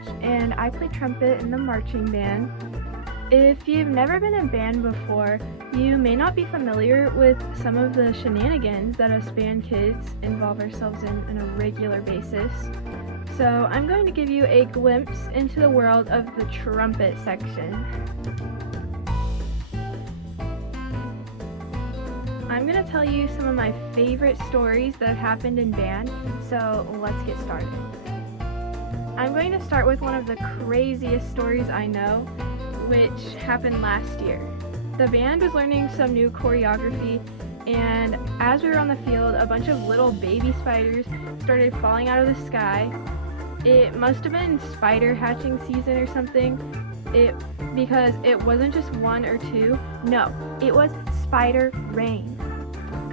Saige, and I play trumpet in the marching band. If you've never been in band before, you may not be familiar with some of the shenanigans that us band kids involve ourselves in on a regular basis. So I'm going to give you a glimpse into the world of the trumpet section. I'm going to tell you some of my favorite stories that have happened in band, so let's get started. I'm going to start with one of the craziest stories I know, which happened last year. The band was learning some new choreography, and as we were on the field, a bunch of little baby spiders started falling out of the sky. It must have been spider hatching season or something, because it wasn't just one or two. No, it was spider rain,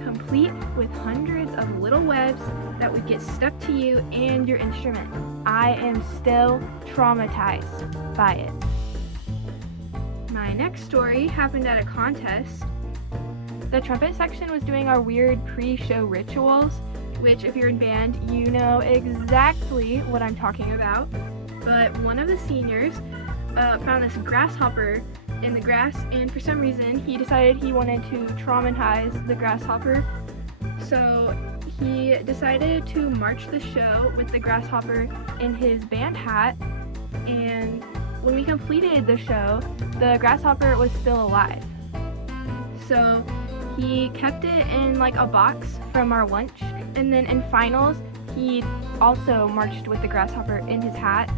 complete with hundreds of little webs that would get stuck to you and your instrument. I am still traumatized by it. My next story happened at a contest. The trumpet section was doing our weird pre-show rituals, which if you're in band, you know exactly what I'm talking about. But one of the seniors found this grasshopper in the grass, and for some reason he decided he wanted to traumatize the grasshopper. So he decided to march the show with the grasshopper in his band hat, and when we completed the show, the grasshopper was still alive. So he kept it in like a box from our lunch, and then in finals he also marched with the grasshopper in his hat.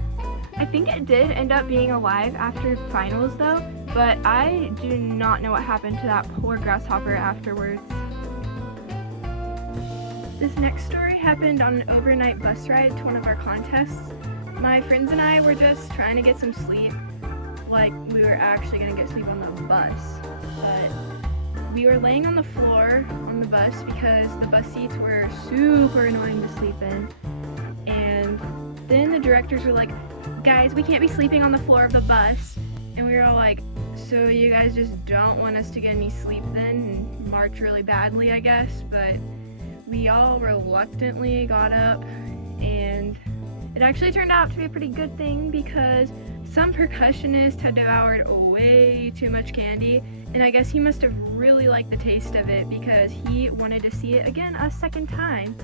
I think it did end up being alive after finals though, but I do not know what happened to that poor grasshopper afterwards. This next story happened on an overnight bus ride to one of our contests. My friends and I were just trying to get some sleep, like we were actually going to get sleep on the bus, but we were laying on the floor on the bus because the bus seats were super annoying to sleep in. And then the directors were like, "Guys, we can't be sleeping on the floor of the bus." And we were all like, "So you guys just don't want us to get any sleep then and march really badly, I guess?" But we all reluctantly got up, and it actually turned out to be a pretty good thing because some percussionist had devoured way too much candy, and I guess he must have really liked the taste of it because he wanted to see it again a second time.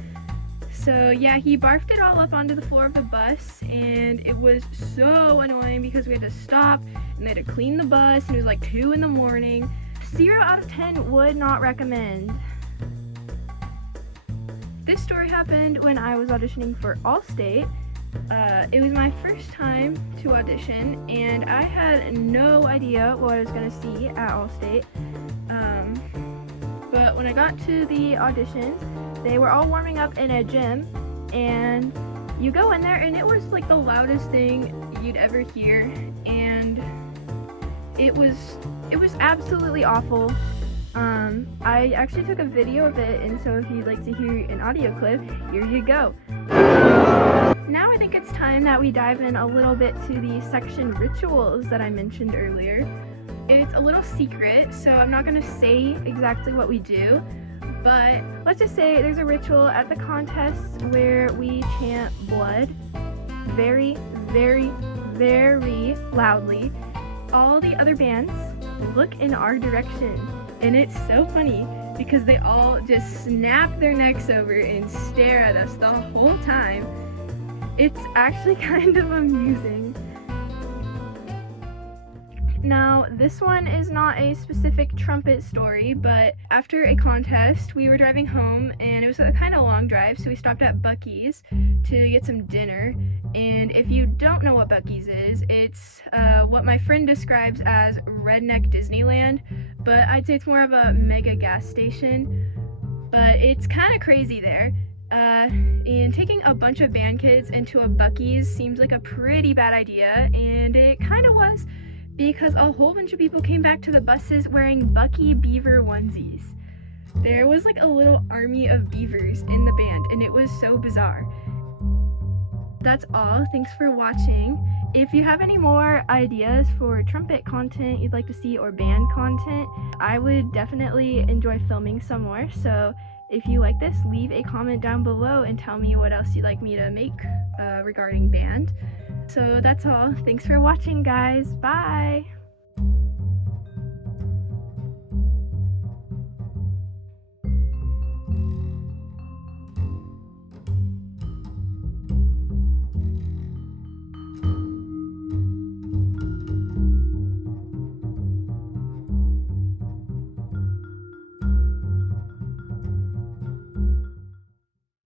So yeah, he barfed it all up onto the floor of the bus, and it was so annoying because we had to stop and they had to clean the bus, and it was like 2 in the morning. 0 out of 10 would not recommend. This story happened when I was auditioning for Allstate. It was my first time to audition, and I had no idea what I was going to see at Allstate. But when I got to the auditions, they were all warming up in a gym, and you go in there and it was like the loudest thing you'd ever hear, and it was absolutely awful. I actually took a video of it, and so if you'd like to hear an audio clip, here you go. Now I think it's time that we dive in a little bit to the section rituals that I mentioned earlier. It's a little secret, so I'm not going to say exactly what we do, but let's just say there's a ritual at the contest where we chant blood very, very, very loudly. All the other bands look in our direction, and it's so funny because they all just snap their necks over and stare at us the whole time. It's actually kind of amusing. Now, this one is not a specific trumpet story, but after a contest, we were driving home, and it was a kind of long drive, so we stopped at Buc-ee's to get some dinner. And if you don't know what Buc-ee's is, it's what my friend describes as redneck Disneyland, but I'd say it's more of a mega gas station. But it's kind of crazy there. And taking a bunch of band kids into a Buc-ee's seems like a pretty bad idea, and it kind of was, because a whole bunch of people came back to the buses wearing Buc-ee beaver onesies. There was like a little army of beavers in the band, and it was so bizarre. That's all. Thanks for watching. If you have any more ideas for trumpet content you'd like to see or band content, I would definitely enjoy filming some more. So if you like this, leave a comment down below and tell me what else you'd like me to make regarding band. So that's all. Thanks for watching, guys. Bye!